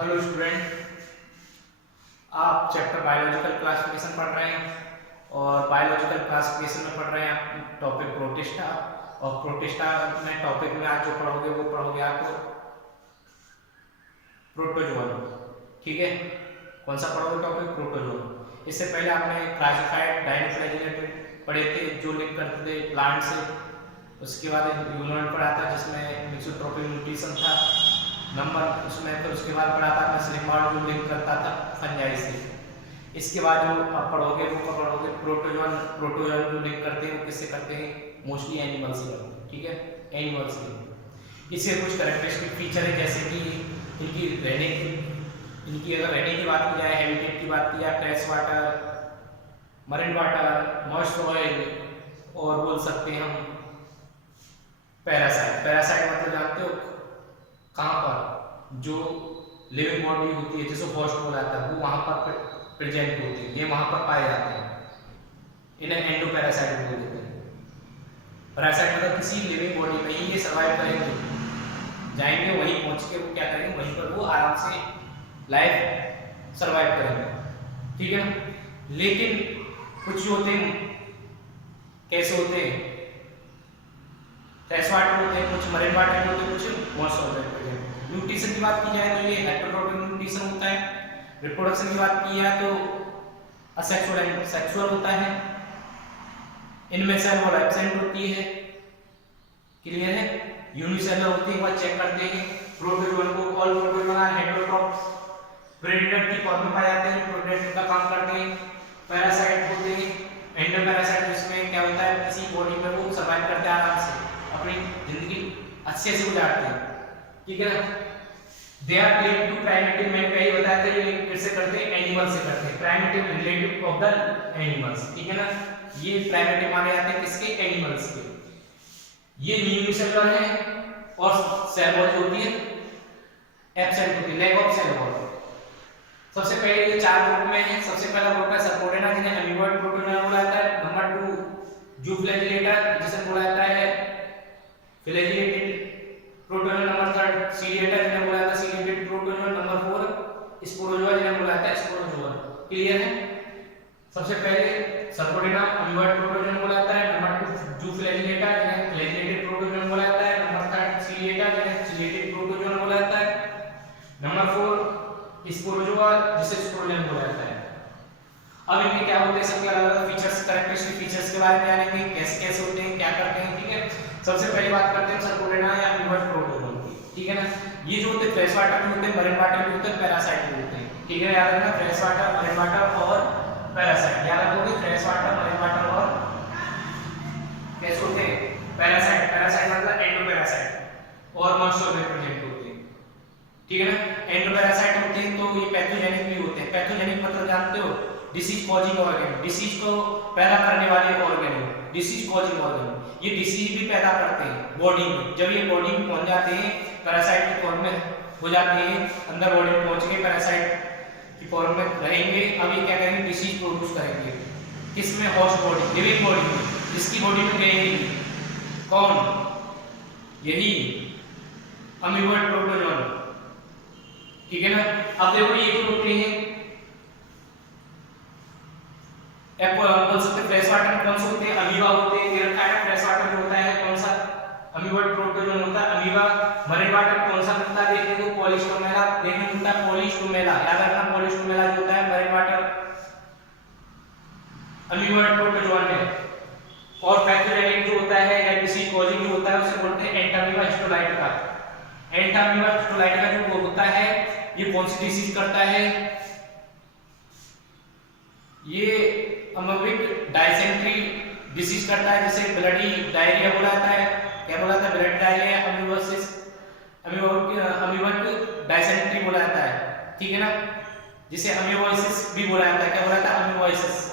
Hello student, आप chapter biological classification पढ़ रहे हैं और बायोलॉजिकल क्लासिफिकेशन में पढ़ रहे हैं आप टॉपिक प्रोटिस्टा। और प्रोटिस्टा में टॉपिक में आज जो पढ़ोगे वो पढ़ोगे आप प्रोटोजोआ। ठीक है, कौन सा पढ़ोगे टॉपिक? प्रोटोजोआ। इससे पहले आपने क्लासिफाइड डाइनोफ्लैजिलेटेड पढ़े थे जो लिंक करते थे प्लांट से। उसके बाद यूनिट पढ़ा था जिसमें मिक्सोट्रोपिक न्यूट्रिशन था नंबर उसमें, तो उसके बाद पढ़ा था मैं स्लिमार्ड जो लिंक करता था फंजाई से। इसके बाद जो आप पढ़ोगे वो पढ़ोगे प्रोटोजोन। प्रोटोजोन जो लिंक करते हैं वो किससे करते हैं? मोस्टली एनिमल से करते हैं। ठीक है, एनिमल से। इससे कुछ कैरेक्टरिस्टिक फीचर है जैसे कि इनकी रहने की, इनकी अगर रहने की बात की जाए, हैबिटेट की बात की जाए, fresh water, marine water, moist soil, और बोल सकते हैं हम पैरासाइट। पैरासाइट मतलब जानते हो कहाँ पर? जो लिविंग बॉडी होती है जिसे होस्ट बोला जाता है वो वहाँ पर प्रेजेंट होती है, ये वहाँ पर पाए जाते हैं, इन्हें एंडोपैरासाइट बोल देते हैं। पैरासाइट मतलब किसी लिविंग बॉडी में ही ये सर्वाइव करेंगे, जाएंगे वहीं पहुँच के वो क्या करेंगे, वहीं पर वो आराम से लाइफ सर्वाइव करेंगे। ठीक है ना? लेकिन कुछ जो होते हैं कैसे होते हैं, फ्रेश वाटर होते हैं, कुछ मरीन वाटर होते हैं, कुछ मॉइस्ट वाटर होते हैं। न्यूट्रिशन की बात की जाए तो ये हेटेरोट्रोपिक न्यूट्रिशन होता है। रिप्रोडक्शन की बात की जाए तो असेक्सुअल एंड सेक्सुअल होता है। इनमें सेल एब्सेंट होती है। क्लियर है? यूनिसेलुलर होती है, वह चेक करते हैं। प्रोटोजोन को ऑल प्रोटोजोन हेटेरोट्रोप्स प्रेडेटर की फॉर्म में पाए जाते हैं, प्रोडेटर का काम करते हैं। पैरासाइट होते हैं, एंडोपैरासाइट जिसमें क्या होता है किसी बॉडी में वो सर्वाइव करते हैं, आराम से अपनी जिंदगी अच्छे से गुजारते हैं। ठीक है ना? They are related to primitive, मैंने पहले बताया था ये किससे करते हैं? एनिमल से करते हैं। Primitive relative of the animals. ठीक है ना? ये प्राइमेटिव माने जाते हैं किसके? एनिमल्स के। ये यूनिसेलुलर है और सेल वॉल जो होती है एब्सेंट होती है, लैक ऑफ सेल वॉल। सबसे पहले ये चार ग्रुप में है। सबसे पहला ग्रुप है सपोर्टेना जिन्हें अमीबॉइड प्रोटोजोआ बोला जाता है। नंबर 2 जूफ्लैजिलेटा जिसे बोला जाता है फ्लैजिलेटेड प्रोटोजोआ। नंबर 3 सीरिएटा जिन्हें बोला जाता है सीरिएटेड प्रोटोजोआ। नंबर 4 स्पोरोजोआ जिन्हें बोला जाता है स्पोरोजोआ। क्लियर है? सबसे पहले सपोर्टेना अमीबॉइड प्रोटोजोआ बोला जाता है। नंबर 2 जूफ्लैजिलेटा जिन्हें फ्लैजिलेटेड प्रोटोजोआ बोला जाता है। नंबर 3 सीरिएटा जिन्हें सीरिएटेड प्रोटोजोआ बोला जाता है। नंबर 4 स्पोरोजोआ जिसे स्पोरोजोआ बोला जाता है। अब इनके क्या होते हैं, सबके अलग-अलग फीचर्स, कैरेक्टरिस्टिक फीचर्स के बारे में जानेंगे, कैसे कैसे होते हैं, क्या करते हैं। ठीक है, सबसे पहले बात करते हैं सपोर्टेना या अमीबॉइड प्रोटोजोआ की। ठीक है ना? ये जो होते हैं फ्रेश वाटर में होते हैं, मरीन वाटर में होते हैं, पैरासाइट में होते हैं। ठीक है, याद रखना फ्रेश वाटर, मरीन वाटर और पैरासाइट। याद रखोगे फ्रेश वाटर, मरीन वाटर और कैसे होते हैं? पैरासाइट। पैरासाइट मतलब एंडोपैरासाइट और मॉइस्ट प्रेजेंट होते हैं। ठीक है ना? एंडोपैरासाइट होते हैं तो ये पैथोजेनिक भी होते हैं। पैथोजेनिक मतलब जानते हो? डिसीज कॉजिंग ऑर्गेन, डिसीज को पैदा करने वाले ऑर्गेन, डिसीज कॉजिंग ऑर्गेन। ये डिसीज भी पैदा करते हैं बॉडी में। जब ये बॉडी में पहुंच जाते हैं पैरासाइट की फॉर्म में हो जाते हैं, अंदर बॉडी में पहुंच के पैरासाइट की फॉर्म में रहेंगे। अब ये क्या करेंगे? डिसीज प्रोड्यूस करेंगे। किसमें? होस्ट बॉडी, लिविंग बॉडी में। जिसकी बॉडी में गए कौन? यही अमीबॉइड प्रोटोजोआ। ठीक है ना? अब देखो ये जो होते हैं बोल सकते फ्रेश वाटर में कौन से होते हैं? अमीबा होते हैं। ये रखा है फ्रेश वाटर जो होता है कौन सा? अमीबॉइड प्रोटोजोआ होता है अमीबा। मरीन वाटर कौन सा मिलता है देखने को? पॉलीस्टोमेला देखने को मिलता है, पॉलीस्टोमेला। याद रखना पॉलीस्टोमेला जो होता है मरीन वाटर अमीबॉइड प्रोटोजोआ में। और पैथोजेनिक जो होता है या डिसीज कॉजिंग जो होता है उसे बोलते हैं एंटामीबा हिस्टोलाइटिका। एंटामीबा हिस्टोलाइटिका जो होता है ये कौन सी डिसीज करता है? ये अमीबिक डायसेंट्री डिसीज करता है जिसे ब्लडी डायरिया बोला जाता है। क्या बोला जाता है? ब्लड डायरिया, अमीबोसिस, अमीबिक डायसेंट्री बोला जाता है। ठीक है ना? जिसे अमीबोसिस भी बोला जाता है। क्या बोला जाता है? अमीबोसिस।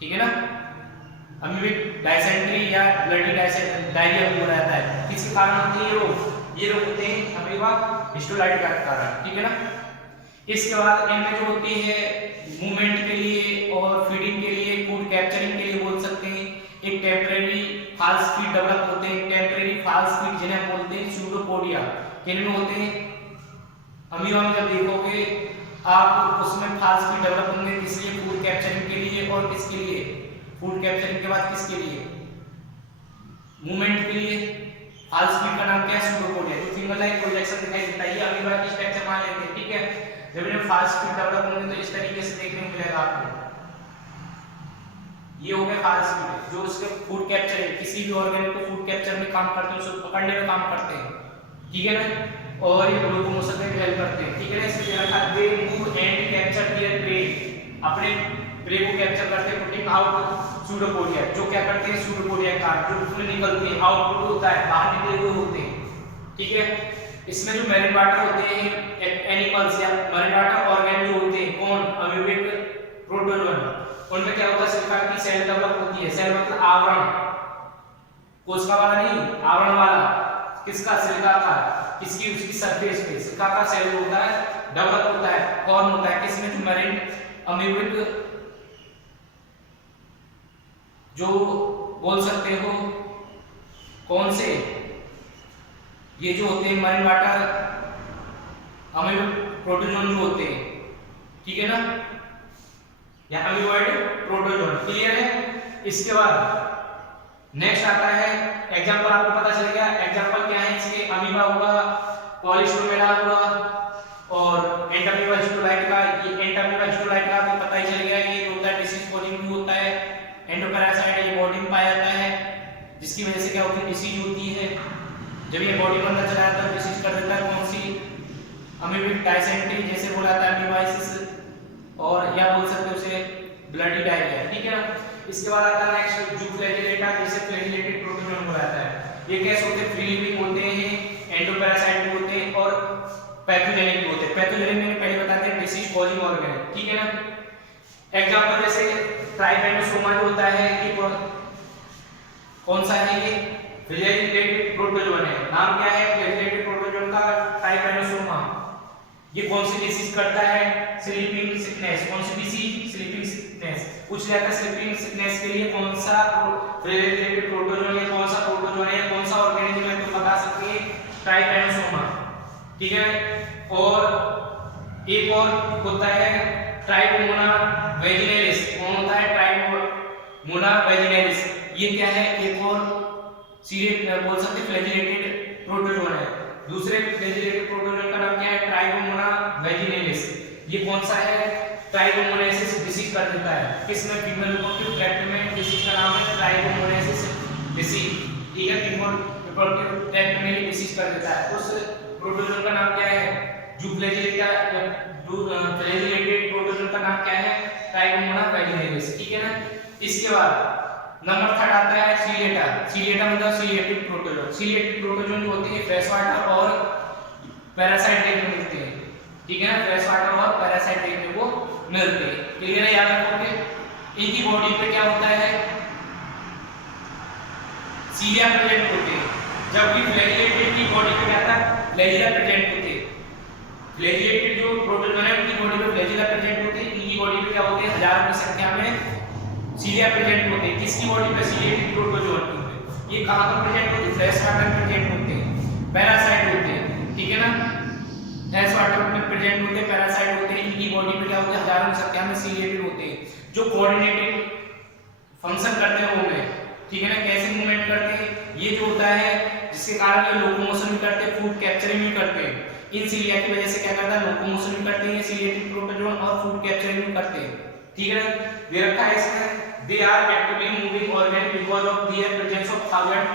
ठीक है ना? अमीबिक डायसेंट्री या ब्लडी डायरिया भी बोला जाता है। किसके कारण होती है ये रोग? ये रोग होते हैं अमीबा हिस्टोलाइटिका के कारण। ठीक है ना? इसके बाद इनमें जो होती है मूवमेंट के लिए और फीडिंग के लिए, फूड कैप्चरिंग के लिए बोल सकते हैं एक टेम्परेरी फाल्स फीट डेवलप होते हैं। टेम्परेरी फाल्स फीट जिन्हें बोलते हैं स्यूडोपोडिया। किनमें होते हैं? अमीबा में जब देखोगे आप उसमें फास्ट फीड डेवलप होंगे, किस लिए? फूड कैप्चरिंग के लिए। और किसके लिए? फूड कैप्चरिंग के बाद किसके लिए? मूवमेंट के लिए। फास्ट फीड का नाम क्या है? सूडोपोडिया। जो फिंगर लाइक प्रोजेक्शन दिखाई देता है ये अमीबा की स्ट्रक्चर मान लेते हैं, ठीक है। जब इन्हें फास्ट फीड डेवलप होंगे तो इस तरीके से देखने को मिलेगा आपको। ये हो गया फास्ट फीड, जो उसके फूड कैप्चर है, किसी भी ऑर्गेनिक को फूड कैप्चर में काम करते हैं, उसको पकड़ने में काम करते हैं, ठीक है ना। और ये लोकोमोशन में भी हेल्प करते हैं, ठीक है ना। इसलिए रखा they move and capture there pray, अपने प्रे को कैप्चर करते हैं, पुटिंग आउट सूडोपोडिया, जो क्या करते हैं? सूडोपोडिया का जो उसमें निकलते हैं, आउटपुट होता है, बाहर निकले हुए होते हैं, ठीक है। इसमें जो मैरीन वाटर होते हैं एनिमल्स या मैरीन वाटर ऑर्गेन जो होते हैं, कौन? अमीबिक प्रोटोजोआ, उनमें क्या होता है? सिलिका की सेल डेवलप होती है। सेल मतलब आवरण, कोशिका वाला नहीं, आवरण वाला। किसका? सिलिका का। किसकी? उसकी सरफेस पे सिलिका का सेल होता है, डेवलप होता है, फॉर्म होता है किसमें? जो मैरीन अमीबिक, जो बोल सकते हो कौन से, ये जो होते हैं मैरीन वाटर अमीबिक प्रोटोजोन जो होते हैं, ठीक है ना, या अमीबॉइड प्रोटोजोन। क्लियर है? इसके बाद नेक्स्ट आता है एग्जांपल, आपको पता चल गया एग्जांपल क्या है इसके। अमीबा हुआ, पॉलीस्टोमेला हुआ और एंटामीबा हिस्टोलाइटिका। ये एंटामीबा हिस्टोलाइटिका आपको पता ही चल गया, ये जो होता है डिसीज कॉजिंग होता है, एंडोपैरासाइट ये बॉडी में पाया जाता है, जिसकी वजह से क्या होती है? डिसीज होती है। जब ये बॉडी में अंदर चला जाता है डिसीज कर देता है, कौन सी? अमीबिक डायसेंट्री, जैसे बोला था अमीबाइसिस, और या बोल सकते हो उसे ब्लडी डायरिया, ठीक है ना। इसके बाद आता है नेक्स्ट जो फ्लैजिलेटा, जैसे फ्लैजिलेटेड प्रोटोजोन बोलाता है। ये कैसे होते हैं? फ्री लिविंग होते हैं, एंडोपैरासाइट भी होते हैं और पैथोजेनिक भी होते हैं। पैथोजेनिक मैंने पहले बताते हैं डिसीज कॉजिंग ऑर्गेन, ठीक है ना। एग्जांपल जैसे ट्राइपैनोसोमा जो होता है, ये कौन सा है? ये फ्लैजिलेटेड प्रोटोजोन है। नाम क्या है फ्लैजिलेटेड प्रोटोजोन का? ट्राइपैनोसोमा। ये कौन सी डिसीज करता है? Sleeping sickness. कौन सी डिसीज? Sleeping sickness. पूछ लिया था स्लीपिंग सिकनेस के लिए कौन सा फ्लैजिलेटेड प्रोटोजोन या कौन सा प्रोटोजोन है या कौन सा ऑर्गेनिज्म है, तो बता सकते हैं ट्राइपैनोसोमा, ठीक है। और एक और होता है ट्राइकोमोना वेजिनेलिस। कौन होता है? ट्राइकोमोना वेजिनेलिस। ये क्या है? एक और सीरियल बोल सकते हैं फ्लैजिलेटेड प्रोटोजोन है। दूसरे फ्लैजिलेटेड प्रोटोजोन का नाम क्या है? ट्राइकोमोना वेजिनेलिस। ये कौन सा है? ट्राइकोमोनेसिस डिसीज कर देता है। किसमें? फीमेल रिप्रोडक्टिव ट्रैक्ट में। डिसीज का नाम है ट्राइकोमोनेसिस डिसीज, ठीक है। फीमेल रिप्रोडक्टिव ट्रैक्ट में ये डिसीज कर देता है। उस प्रोटोजोन का नाम क्या है? जो फ्लैजिलेटेड प्रोटोजोन का नाम क्या है? ट्राइकोमोना वेजिनेलिस, ठीक है ना। इसके बाद नंबर 3 आता है सीलिएटा। सीलिएटा मतलब सीलिएटेड प्रोटोजोन। सीलिएटेड प्रोटोजोन जो होते हैं फ्रेश वाटर और पैरासाइट देखने को मिलते हैं, ठीक है ना। फ्रेश वाटर और पैरासाइट देखने को मिलते हैं। क्लियर है? याद रखोगे। इनकी बॉडी पे क्या होता है? सीलिया प्रेजेंट होते हैं, जबकि फ्लैजिलेटेड की बॉडी पे क्या था? फ्लैजिला प्रेजेंट होते हैं। फ्लैजिलेटेड जो प्रोटोजोन है उनकी बॉडी पे फ्लैजिला प्रेजेंट होते हैं, इनकी बॉडी पे क्या होते हैं? हजारों की संख्या में सीलिया प्रेजेंट होते हैं। किसकी बॉडी पे? सीलिएटेड प्रोटोजोन पे। ये कहां पर प्रेजेंट होते हैं? फ्रेश वाटर में प्रेजेंट होते हैं, पैरासाइट होते हैं, ठीक है ना। फ्रेश वाटर में प्रेजेंट होते हैं, पैरासाइट होते हैं। इनकी बॉडी पे क्या होते हैं? हजारों की संख्या में सीलिएटेड होते हैं, जो कोऑर्डिनेटेड फंक्शन करते हैं उनमें, ठीक है ना। कैसे मूवमेंट करते हैं? ये जो होता है जिसके कारण ये लोकोमोशन भी करते हैं, फूड कैप्चरिंग भी करते हैं। इन सीलिया की वजह से क्या करता है? लोकोमोशन भी करते हैं सीलिएटेड प्रोटोजोन और फूड कैप्चरिंग भी करते हैं, ठीक है ना। दे रखा है इसमें they are actively moving organ because of their presence of 1000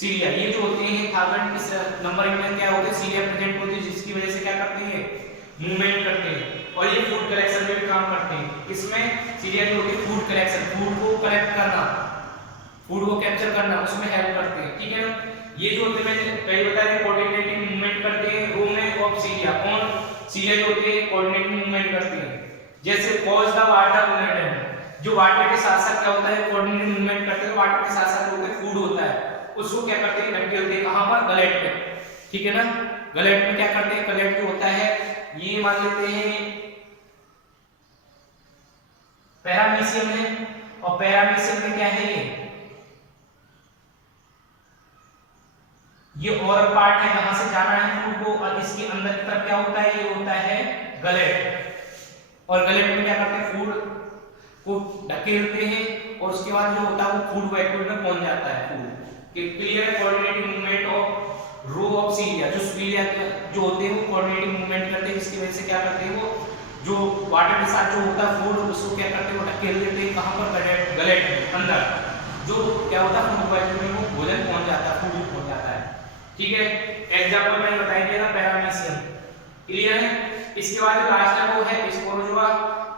cilia। ये जो होते हैं 1000 इस नंबर में क्या होते हैं? सीलिया प्रेजेंट होते हैं, जिसकी वजह से क्या करते हैं? मूवमेंट करते हैं। और ये फूड कलेक्शन में भी काम करते हैं। इसमें सीलिया जो होती है फूड कलेक्शन, फूड को कलेक्ट करना, फूड को कैप्चर करना, उसमें हेल्प करते हैं, ठीक है ना। ये जो होते हैं मैंने पहले बताया कोऑर्डिनेटिंग मूवमेंट करते हैं रो में ऑफ सीलिया। कौन? सीलिया जो होते हैं कोऑर्डिनेटिंग मूवमेंट करते हैं। जैसे कॉज द वाटर मूवमेंट, जो वाटर के साथ साथ क्या होता है? कोऑर्डिनेट मूवमेंट करते हैं। वाटर के साथ साथ होते हैं फूड होता है, उसको क्या करते हैं? रख देते हैं कहां पर? गलेट पे, ठीक है ना। गलेट में क्या करते हैं? गलेट जो होता है ये मान लेते हैं पैरामीशियम है, और पैरामीशियम में क्या है? ये ये ओरल पार्ट है, जहां से जाना है फूड को, और इसके अंदर की तरफ क्या होता है, ये होता है गलेट। और गलेट में क्या करते हैं, फूड को ढकेलते हैं और उसके बाद जो होता है वो फूड वैक्यूल में पहुंच जाता है फूड। क्लियर है? Coordinating movement of row of cilia, जो सीलिया जो होते हैं वो कोऑर्डिनेटिंग मूवमेंट करते हैं, जिसकी वजह से क्या करते हैं, वो जो वाटर के साथ जो होता है फूड, उसको क्या करते हैं, वो ढकेल देते हैं। कहां पर? गलेट में अंदर, जो क्या होता है फूड वैक्यूल में वो भोजन पहुंच जाता है, फूड पहुंच जाता है। ठीक है, एग्जांपल मैंने बताई दिया था पैरामीशियम। क्लियर है? इसके बाद जो लास्ट है वो है स्पोरोजोआ,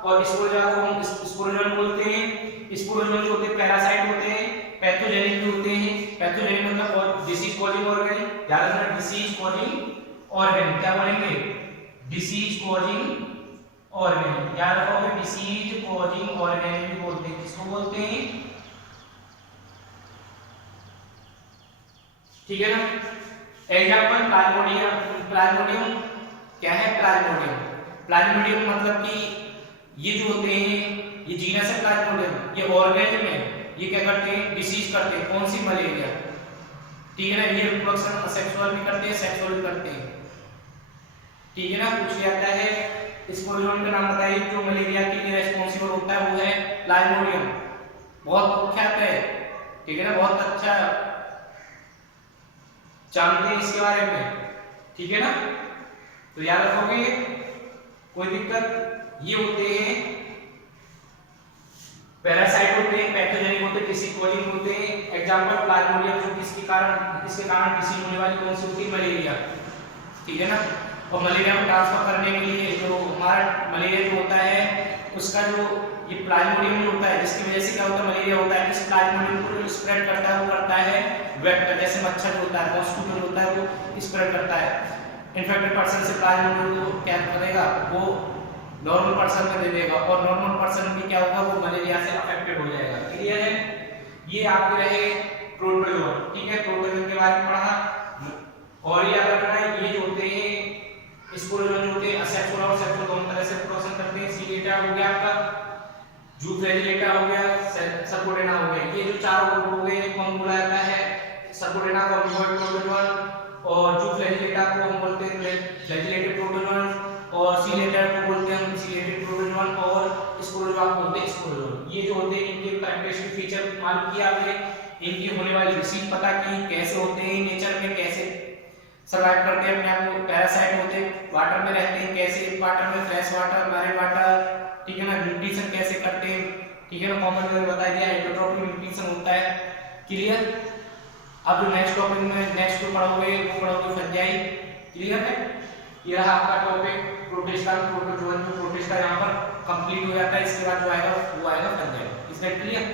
और स्पोरोजोआ को हम स्पोरोजोन बोलते हैं। स्पोरोजोन जो होते हैं पैरासाइट होते हैं, पैथोजेनिक भी होते हैं। पैथोजेनिक मतलब और डिसीज कॉजिंग ऑर्गेनिज्म, याद रखना डिसीज कॉजिंग ऑर्गेनिज्म। क्या बोलेंगे? डिसीज कॉजिंग ऑर्गेनिज्म, याद रखोगे डिसीज कॉजिंग ऑर्गेनिज्म भी बोलते हैं। किसको बोलते हैं? ठीक है ना? Example Plasmodium. प्लाज्मोडियम क्या है? प्लाज्मोडियम, प्लाज्मोडियम मतलब कि ये जो होते हैं, ये जीनस है प्लाज्मोडियम, ये ऑर्गेनिज्म है, ये क्या करते हैं? डिसीज करते हैं। कौन सी? मलेरिया। ठीक है ना? ये रिप्रोडक्शन असेक्सुअल भी करते हैं, सेक्सुअल भी करते हैं। ठीक है ना? पूछ जाता है स्पोरोजोन का नाम बताइए जो मलेरिया के लिए रेस्पॉन्सिबल होता है, वो है प्लाज्मोडियम। बहुत प्रख्यात है। ठीक है ना? बहुत अच्छा जानते हैं इसके बारे में। ठीक है ना? तो याद रखोगे, कोई दिक्कत? ये होते हैं पैरासाइट होते हैं, पैथोजेनिक होते हैं, डिसीज कॉजिंग होते हैं। एग्जांपल प्लाज्मोडियम, जो किसके कारण डिसीज होने वाली कौन सी होती है? मलेरिया। ठीक है ना? और मलेरिया को ट्रांसफर करने के लिए जो हमारा मलेरिया जो होता है, उसका जो ये प्लाज्मोडियम जो होता है, जिसकी वजह से क्या होता है? मलेरिया होता है। इस प्लाज्मोडियम को जो स्प्रेड करता है वो करता है वेक्टर, जैसे मच्छर होता है, मॉस्किटो होता है, वो स्प्रेड करता है। इन्फेक्टेड पर्सन से प्लाज्मोडियम को क्या करेगा? वो नॉर्मल पर्सन में दे देगा, और नॉर्मल पर्सन भी क्या होगा? वो मलेरिया से अफेक्टेड हो जाएगा। क्लियर है? ये आपके रहे प्रोटोजोआ। ठीक है, प्रोटोजोआ के बारे में पढ़ा। और याद रखना है, ये जो होते हैं स्पोरोजोन जो होते हैं असेक्सुअल और सेक्सुअल दोनों तरह से प्रोडक्शन करते हैं। सीलेटा हो गया आपका, जूफ्लैजिलेटा हो गया, सर्कोडेना हो गया। ये जो चार ग्रुप हो गए, इनको हम बोला जाता है सर्कोडेना को अमीबॉइड प्रोटोजोन, और जूफ्लैजिलेटा को हम बोलते हैं फ्लैजिलेटेड प्रोटोजोन, और सीलेटा को बोलते हैं हम सीलेटेड प्रोटोजोन, और स्पोरोजोआ को बोलते हैं स्पोरोजोन। ये जो होते हैं इनके कैरेक्टरिस्टिक फीचर मालूम किया आपने, इनकी होने वाली डिसीज पता की, कैसे होते हैं नेचर में, कैसे सर्वाइव करते हैं अपने आप को। पैरासाइट होते हैं, वाटर में रहते हैं, कैसे वाटर में, फ्रेश वाटर, मैरिन वाटर। ठीक है ना? न्यूट्रिशन कैसे करते हैं। ठीक है ना? कॉमन में बता दिया, हेटेरोट्रॉपिक न्यूट्रिशन होता है। क्लियर? अब जो नेक्स्ट टॉपिक में नेक्स्ट जो पढ़ोगे वो पढ़ोगे फंजाई। क्लियर है? ये रहा आपका टॉपिक प्रोटिस्टा, प्रोटोजोआ। प्रोटिस्टा यहाँ पर कंप्लीट हो जाता है, इसके बाद जो आएगा वो आएगा फंजाई। Is that clear?